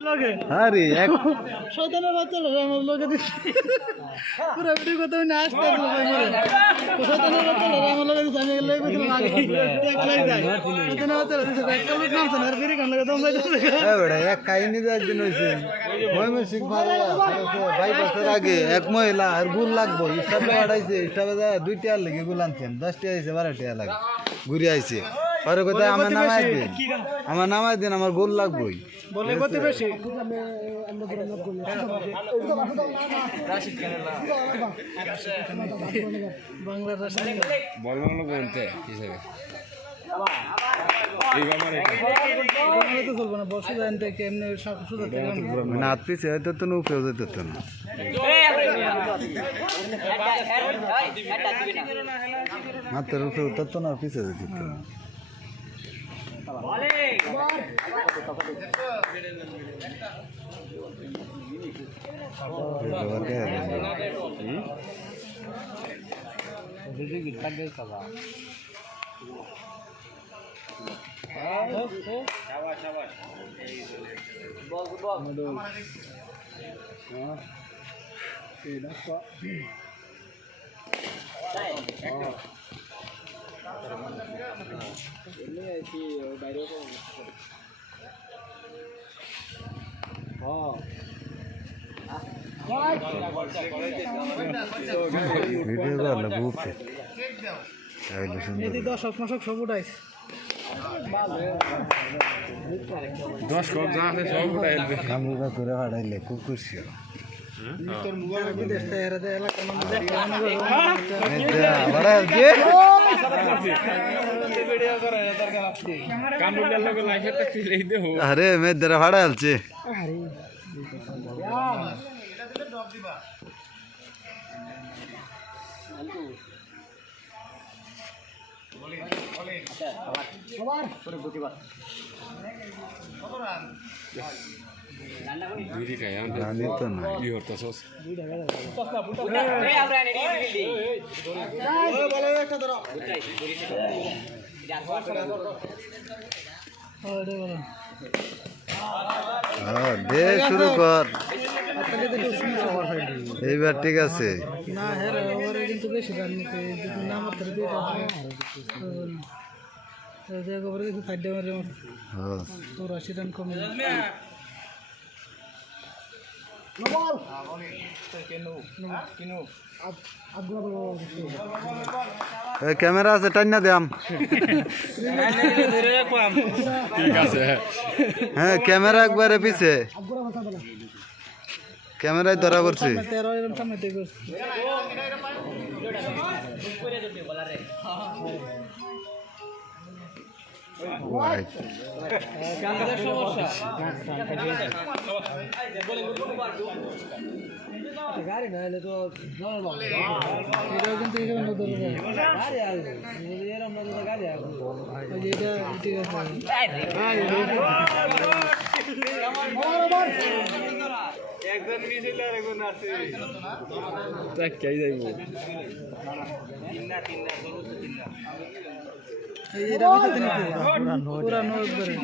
আরে এক শয়তানের বাচ্চারা আমার লোকে দিচ্ছে পুরো ভিডিও কথা আমি আসতে শয়তানের বাচ্চারা আমার লোকে দিচ্ছে আমি এগুলো কইছিলাম আগে একলাই যায় শয়তানের বাচ্চারা দিচ্ছে একটা লোক নামছে না আর ফিরে কান লাগে তোমরা যাচ্ছে এ বড় এক কাহিনী তো একদিন হইছে ময়মন সিং মারা 22 বছর আগে এক মহিলা আর গুল লাগবো হিসাবে বাড়াইছে হিসাবে দুইটা লাগে গুল আনছেন 10টা আইছে 12টা লাগে ঘুরে আইছে পরে কথা আমার নামাই দিন আমার গোল লাগবই বলে কত বেশি বাংলা রাশি বলবো বলতে হিসেবে তো চলবে না বসে যান থেকে এমনি সুদা থেকে মানে আত্মীয় হয়তো তো উপেও যেত না মাত্র উপরে উঠতো না পিছিয়ে যেত ভিডিও করলে বুঝছে এদি দর্শক মশক সব উঠাইছে দর্শক যা আছে সব উঠাই কামরুকা করে হারাইলে খুব খুশি বিদেশ থেকে এলাকার আরে মেয়েদের ভাড়া আলছে দুই খাই জানি তো না কি হতাছস দে শুরু কর এইবার ঠিক আছে না হ্যাঁ ওরা কিন্তু বেশি রান নিতে যদি না মাত্র একবারে কিছু খাদ্য মারে 84 রান কমে ক্যামেরা আছে টাইনা দাম ঠিক আছে হ্যাঁ ক্যামেরা একবারে পিছে ক্যামেরায় ধরা পড়ছে 13 এরকম সামনে থেকে করছে গাড়ি না হলে তো এটাও কিন্তু এখানে ঠিক তাকাই যাইব পুরা নোট করে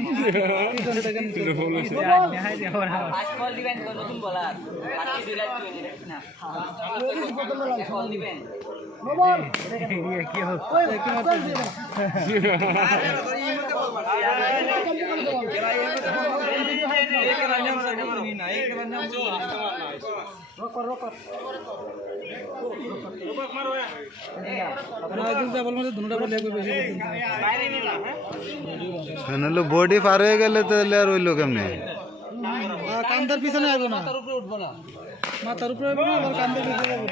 বডি পার হয়ে গেলে তাহলে আর রইল কেমনে কান্দার পিছনে আসবো না মাথার উপরে আসবো না আবার কান্দার পিছনে যাবো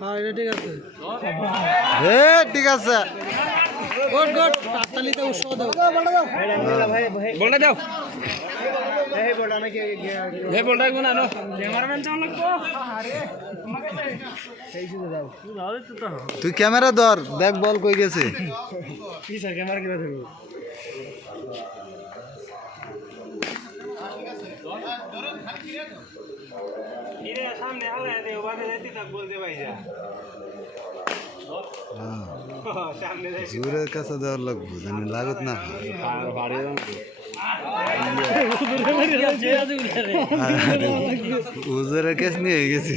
হ্যাঁ এটা ঠিক আছে ঠিক আছে গুড গুড তালিতে উৎসাহ দাও বলটা দাও এই বলটা কোন আনো তুই ক্যামেরা ধর দেখ বল কই গেছে ক্যামেরা কিভাবে ধরবো সামনে হালা বলতে ভাই যা জোরের কাছে দেওয়ার লাগবো জানি লাগত না উজোরের কেস নিয়ে গেছি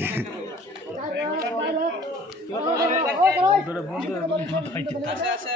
আছে